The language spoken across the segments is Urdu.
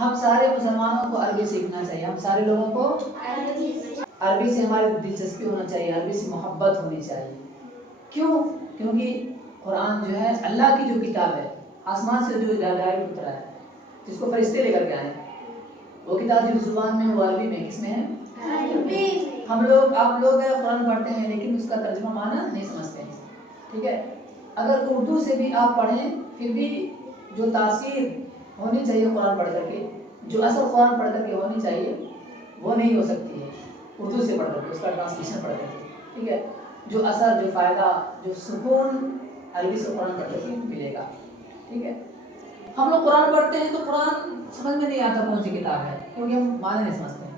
ہم سارے مسلمانوں کو عربی سیکھنا چاہیے، ہم سارے لوگوں کو عربی سے ہماری دلچسپی ہونا چاہیے، عربی سے محبت ہونی چاہیے۔ کیوں؟ کیونکہ قرآن جو ہے اللہ کی جو کتاب ہے، آسمان سے جو ڈائریکٹ اترا ہے، جس کو فرشتے لے کر کے آئے، وہ کتاب جس زبان میں ہے وہ عربی میں، کس میں ہے؟ عربی۔ ہم لوگ آپ لوگ قرآن پڑھتے ہیں لیکن اس کا ترجمہ معنی نہیں سمجھتے ہیں، ٹھیک ہے؟ اگر اردو سے بھی آپ پڑھیں پھر بھی جو تاثیر ہونی چاہیے قرآن پڑھ کر کے، جو اثر قرآن پڑھ کر کے ہونی چاہیے وہ نہیں ہو سکتی ہے اردو سے پڑھ کر کے، اس کا ٹرانسلیشن پڑھ کر کے، ٹھیک ہے؟ جو اثر، جو فائدہ، جو سکون عربی سے قرآن پڑھ کر کے ملے گا، ٹھیک ہے؟ ہم لوگ قرآن پڑھتے ہیں تو قرآن سمجھ میں نہیں آتا کون سی کتاب ہے، کیونکہ ہم معنی نہیں سمجھتے ہیں۔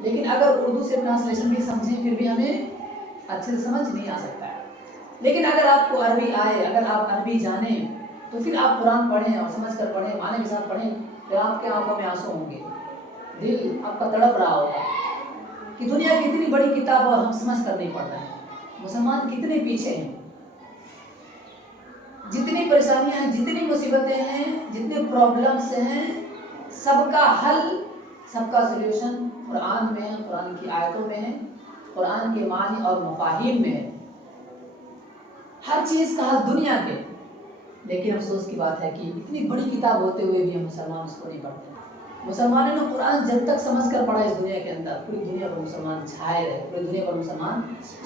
لیکن اگر اردو سے ٹرانسلیشن بھی سمجھیں پھر بھی ہمیں اچھے سے سمجھ نہیں آ سکتا ہے۔ لیکن اگر آپ کو عربی آئے، اگر آپ عربی جانیں تو پھر آپ قرآن پڑھیں اور سمجھ کر پڑھیں، معنی کے ساتھ پڑھیں، پھر آپ کے آنکھوں میں آنسو ہوں گے، دل آپ کا تڑپ رہا ہوگا کہ دنیا کی اتنی بڑی کتاب اور ہم سمجھ کر نہیں پڑھ رہے ہیں، مسلمان کتنے پیچھے ہیں، جتنی پریشانیاں ہیں، جتنی مصیبتیں ہیں، جتنے پرابلمس ہیں، سب کا حل، سب کا سلیوشن قرآن میں ہے، قرآن کی آیتوں میں ہے، قرآن کے معنی اور مفاہیم میں ہے، ہر چیز کا حل دنیا کے۔ لیکن افسوس کی بات ہے کہ اتنی بڑی کتاب ہوتے ہوئے بھی ہم مسلمان اس کو نہیں پڑھتے۔ مسلمانوں نے قرآن جب تک سمجھ کر پڑھا اس دنیا کے اندر، پوری دنیا پر مسلمان چھائے رہے، پوری دنیا پر مسلمان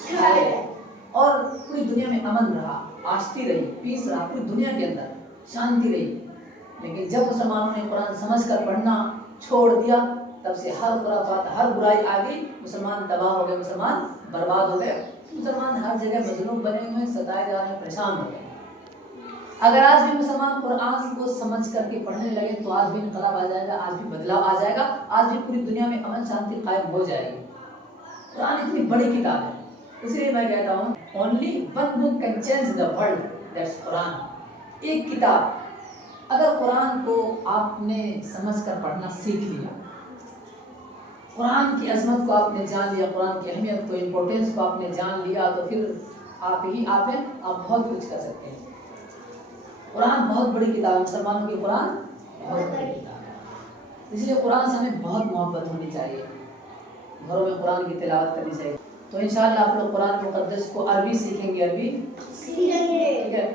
چھائے رہے، اور پوری دنیا میں امن رہا، آشتی رہی، پیس رہا، پوری دنیا کے اندر شانتی رہی۔ لیکن جب مسلمانوں نے قرآن سمجھ کر پڑھنا چھوڑ دیا، تب سے ہر خرافات، ہر برائی آ گئی، مسلمان تباہ ہو گئے، مسلمان برباد ہو گئے، مسلمان ہر جگہ مظلوم بنے ہوئے ہیں، ستائے جا رہے ہیں، پریشان ہو گئے۔ اگر آج بھی مسلمان قرآن کو سمجھ کر کے پڑھنے لگے تو آج بھی انقلاب آ جائے گا، آج بھی بدلاؤ آ جائے گا، آج بھی پوری دنیا میں امن شانتی قائم ہو جائے گی۔ قرآن اتنی بڑی کتاب ہے، اس لیے میں کہتا ہوں only one book can change the world, that's قرآن۔ ایک کتاب، اگر قرآن کو آپ نے سمجھ کر پڑھنا سیکھ لیا، قرآن کی عظمت کو آپ نے جان لیا، قرآن کی اہمیت کو، امپورٹینس کو آپ نے جان لیا، تو پھر آپ ہیں، آپ بہت کچھ کر سکتے ہیں۔ قرآن بہت بڑی کتاب ہے، مسلمانوں کی قرآن بہت بڑی کتاب ہے، اس لیے قرآن سے ہمیں بہت محبت ہونی چاہیے، گھروں میں قرآن کی تلاوت کرنی چاہیے۔ تو انشاءاللہ آپ لوگ قرآن مقدس کو عربی سیکھیں گے، عربی سیکھیں گے، ٹھیک ہے؟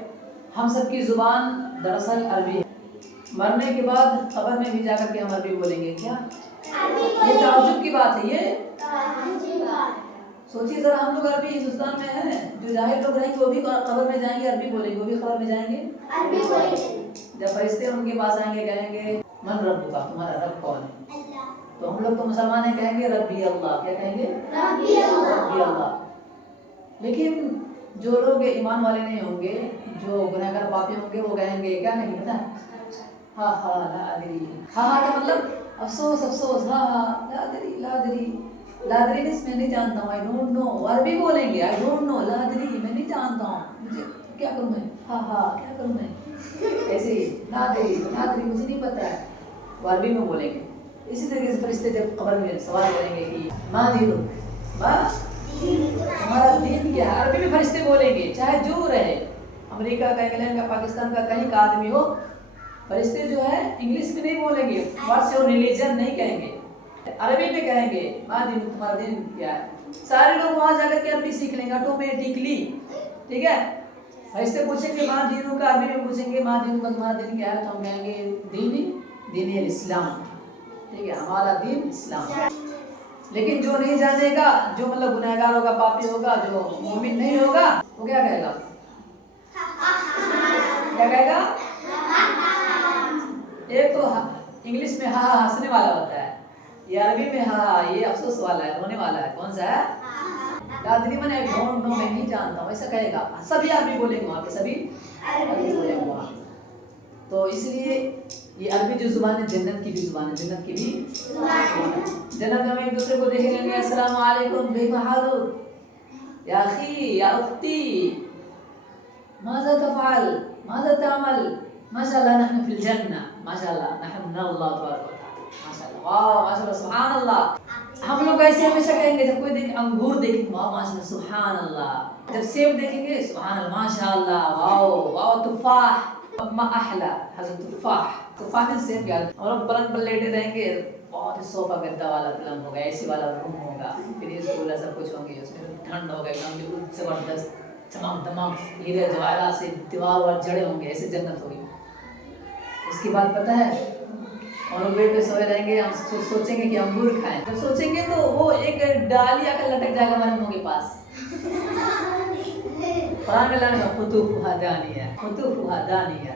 ہم سب کی زبان دراصل عربی ہے، مرنے کے بعد قبر میں بھی جا کر کے ہم عربی بولیں گے، کیا یہ تعجب کی بات ہے؟ یہ سوچیے ذرا، ہم لوگ عربی ہندوستان میں ہیں، جو جاہل لوگ رہیں گے وہ بھی قبر میں جائیں گے عربی بولیں گے، وہ بھی قبر میں جائیں گے عربی بولیں گے۔ جب فرشتے ان کے پاس آئیں گے کہیں گے من رب کا، تمہارا رب کون ہے؟ تو ہم لوگ تو مسلمان ہیں، کہیں گے ربی اللہ، کیا کہیں گے؟ ربی اللہ۔ لیکن جو لوگ ایمان والے نہیں ہوں گے، جو گنہگار پاپی ہوں گے، وہ کہیں گے کیا کہیں گے پتہ ہے؟ ہاں ہاں لا ادری، ہاں ہاں کا مطلب افسوس، افسوس، ہاں ہاں لا ادری، لا ادری، لا ادری میں نہیں جانتا ہوں، آئی ڈونٹ نو، عربی بولیں گے آئی ڈونٹ نو، لا ادری میں نہیں جانتا ہوں، مجھے کیا کروں میں، ہاں ہاں کیا کروں میں، ایسے ہی لا ادری، لا ادری مجھے نہیں پتہ ہے، وہ عربی میں بولیں گے۔ اسی طریقے سے فرشتے جب قبر میں سوال کریں گے کہ ماں دینک، ماں ہمارا دین کیا ہے، عربی میں فرشتے بولیں گے، چاہے جو رہے، امریکہ کا، انگلینڈ کا، پاکستان کا کہیں کا آدمی ہو، فرشتے جو ہے انگلش میں نہیں بولیں گے، واٹس یور ریلیجن نہیں کہیں گے، عربی میں کہیں گے ماں دین، تمہارا دین کیا ہے۔ سارے لوگ وہاں جا کر کے عربی سیکھ لیں گے آٹومیٹکلی، ٹھیک ہے؟ فرشتے پوچھیں گے ماں دینوں کا، عربی میں پوچھیں گے ماں دینوں کا، تمہارا دین کیا ہے، تو ہم کہیں گے دین الاسلام، ٹھیک ہے، ہمارا دین اسلام۔ لیکن جو نہیں جانے گا، جو مطلب گنہگار ہوگا، پاپی ہوگا، جو مومن نہیں ہوگا، وہ کیا کہے گا؟ کیا کہے گا؟ ایک تو انگلش میں ہاں ہنسنے والا ہوتا ہے، یہ عربی میں ہاں یہ افسوس والا ہے، رونے والا ہے، کون سا ہے؟ لادری من آئی ڈونٹ نو، میں نہیں جانتا ہوں، ایسا کہے گا۔ سبھی عربی بولیں گے وہاں پہ، سبھی عربی بولیں گے وہاں پہ۔ تو اس لیے یہ عربی جو زبان ہے جنت کی بھی زبان ہے، جنت کی بھی زبان ہے۔ جنت میں ہم ایک دوسرے کو دیکھیں گے السلام علیکم کیف حالک یا اخی یا اختی ماذا تفعل ماذا تعمل، ماشاء اللہ نحن فی الجنہ، ماشاء اللہ نحن من اللہ تبارک و تعالی، ماشاء اللہ، واو ماشاء اللہ سبحان اللہ۔ ہم لوگ ایسے ہمیشہ کہیں گے، جب کوئی دیکھ انگور دیکھیں واو ماشاء اللہ سبحان اللہ، جب سیب دیکھیں گے سبحان اللہ ماشاء اللہ، واو واو تفاح، ما احلى حضرت تفاح طوفان سے پیار اور ہم پلنگ پر لیٹے رہیں گے بہت ہی صوفہ گدا والا پلنگ ہوگا اے سی والا روم ہوگا فریج کولر سب کچھ ہوں گے اس میں ٹھنڈ ہوگا ایک دم بالکل زبردست چمک دمک ہیرے جواہرات سے دیوار اور جڑے ہوں گے ایسے جنت ہوگی. اس کی بات پتہ ہے اور بیڈ پہ سوئے رہیں گے ہم سوچیں گے کہ انگور کھائیں جب سوچیں گے تو وہ ایک ڈالی آ کر لٹک جائے گا ہمارے منہ کے پاس. قرآن میں لانے کا قطوفها دانیہ قطوفها دانیہ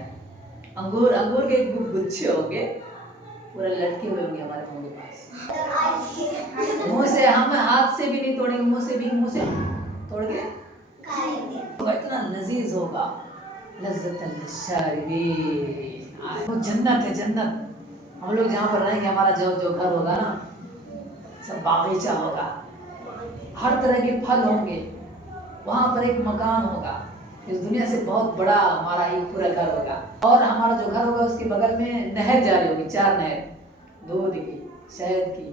انگور کے گچھے ہوں گے پورا لٹکے ہوئے ہوں گے ہمارے منہ کے پاس. منہ سے ہم ہاتھ سے بھی نہیں توڑیں گے منہ سے توڑ کے کھائیں گے. وہ اتنا لذیذ ہوگا لذت للشاربین. وہ جنت ہے جنت. ہم لوگ جہاں پر رہیں گے ہمارا جو گھر ہوگا نا سب باغیچہ ہوگا ہر طرح کے پھل ہوں گے وہاں پر ایک مکان ہوگا اس دنیا سے بہت بڑا ہمارا ایک پورا گھر ہوگا اور ہمارا جو گھر ہوگا اس کے بغل میں نہر جاری ہوگی 4 نہر دودھ کی شہد کی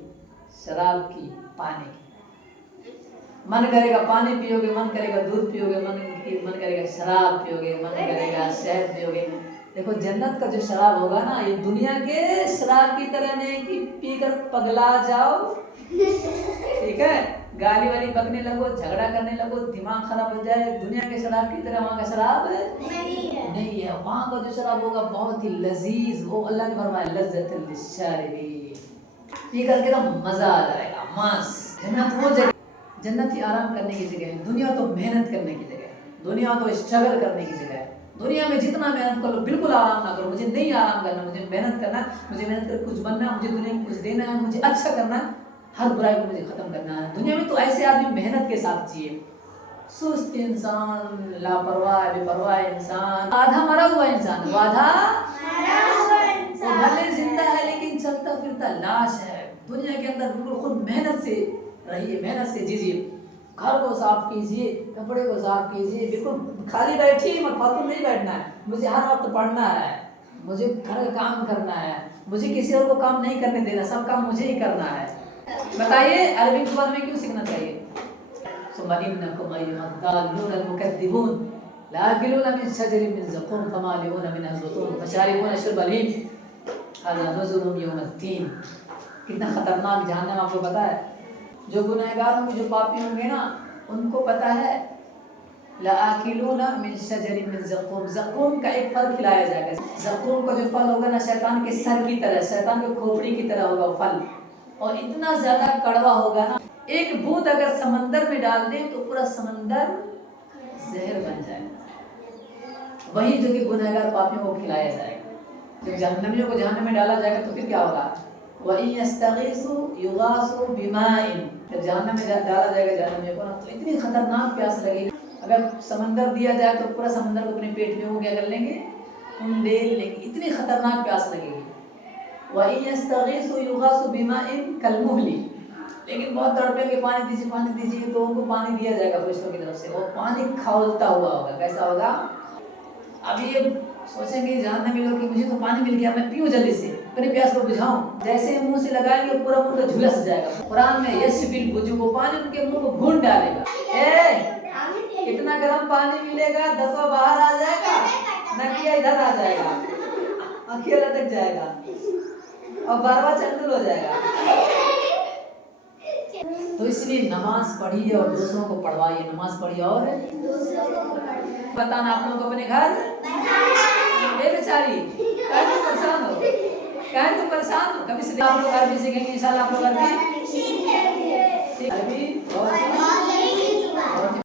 شراب کی پانی کی. من کرے گا پانی پیو گے من کرے گا دودھ پیو گے من کرے گا شراب پیو گے من کرے گا شہد پیو گے. دیکھو جنت کا جو شراب ہوگا نا یہ دنیا کے شراب کی طرح نہیں کہ پی کر پگلا جاؤ ٹھیک ہے گالی والی بکنے لگو جھگڑا کرنے لگو دماغ خراب ہو جائے. دنیا کے شراب کی طرح وہاں کا شراب نہیں ہے. وہاں کا جو شراب ہوگا بہت ہی لذیذ وہ اللہ نے فرمایا لذت للشاربین. پی کر کے تو مزہ آ جائے گا مست. جنت وہ جگہ جنت ہی آرام کرنے کی جگہ ہے. دنیا تو محنت کرنے کی جگہ ہے. دنیا تو اسٹرگل کرنے کی جگہ ہے. دنیا میں جتنا محنت کرو بالکل آرام نہ کرو. مجھے نہیں آرام کرنا مجھے محنت کرنا مجھے محنت کر کچھ بننا مجھے دنیا میں کچھ دینا ہے مجھے اچھا کرنا ہر برائی کو مجھے ختم کرنا ہے. دنیا میں تو ایسے آدمی محنت کے ساتھ جیے. سست انسان لاپرواہ بے پرواہ انسان آدھا مرا ہوا انسان آدھا وہ بھلے زندہ ہے لیکن چلتا پھرتا لاش ہے. دنیا کے اندر بالکل خود محنت سے رہیے محنت سے جیجیے. گھر کو صاف کیجیے کپڑے کو صاف کیجیے بالکل خالی بیٹھیے مت فاتو نہیں بیٹھنا ہے. مجھے ہر وقت پڑھنا ہے مجھے گھر کا کام کرنا ہے مجھے کسی اور کو کام نہیں کرنے دینا سب کام مجھے ہی کرنا ہے. بتائیے عربی زبان میں کیوں سیکھنا چاہیے. ثم انکم ایھا الضالون المکذبون لآکلون من شجر من زقوم فمالئون منها البطون فشاربون شرب الهیم هذا نزلهم یوم الدین. کتنا خطرناک جہنم آپ کو پتہ ہے. جو گنہگار ہوں گے جو پاپی ہوں گے نا ان کو پتہ ہے لآکلون من شجر من زقوم. زقوم کا ایک پھل کھلایا جائے گا. زقوم کا جو پھل ہوگا نا شیطان کے سر کی طرح شیطان کے کھوپڑی کی طرح ہوگا پھل اور اتنا زیادہ کڑوا ہوگا نا ایک بوند اگر سمندر میں ڈال دیں تو پورا سمندر زہر بن جائے گا. وہی جو کہ گنہگار پاپیوں کو کھلایا جائے گا. جب جہنمیوں کو جہنم میں ڈالا جائے گا تو پھر کیا ہوگا وَإِن يَسْتَغِيثُوا يُغَاثُوا بِمَاءٍ. جب جہنم میں ڈالا جائے گا جہنمیوں کو نا تو اتنی خطرناک پیاس لگے گی. اگر سمندر دیا جائے تو پورا سمندر کو اپنے پیٹ میں وہ کیا کر لیں گے انڈیل لیں گے. اتنی خطرناک پیاس لگے گی. وَإِن يَسْتَغِيثُوا يُغَاثُوا بِمَاءٍ كَالْمُهْلِ. لیکن بہت تڑپیں گے پانی دیجیے تو ان کو پانی دیا جائے گا فرشتوں کی طرف سے. وہ پانی کھولتا ہوا ہوگا. کیسا ہوگا. اب یہ سوچیں گے جہنم میں لوگ کہ مجھے تو پانی مل گیا میں پیوں جلدی سے اپنے پیاس کو بجھاؤں. جیسے منہ سے لگائیں گے پورا منہ تو جھلس جائے گا. قرآن میں یشفی الوجوہ وہ پانی ان کے منہ کو بھون ڈالے گا. اتنا گرم پانی ملے گا دفعہ باہر آ جائے گا نکیا ادھر آ جائے گا آنکھیں لٹک جائے گا اور بارواں چندل ہو جائے گا. تو اس لیے نماز پڑھیے اور دوسروں کو پڑھوائیے. نماز پڑھیے اور بتانا آپ لوگوں کو اپنے گھر اے بیچاری کہیں تو پریشان ہو کہیں تو پریشان ہو کبھی سے آپ لوگ عربی سیکھیں گے انشاءاللہ. آپ لوگ عربی عربی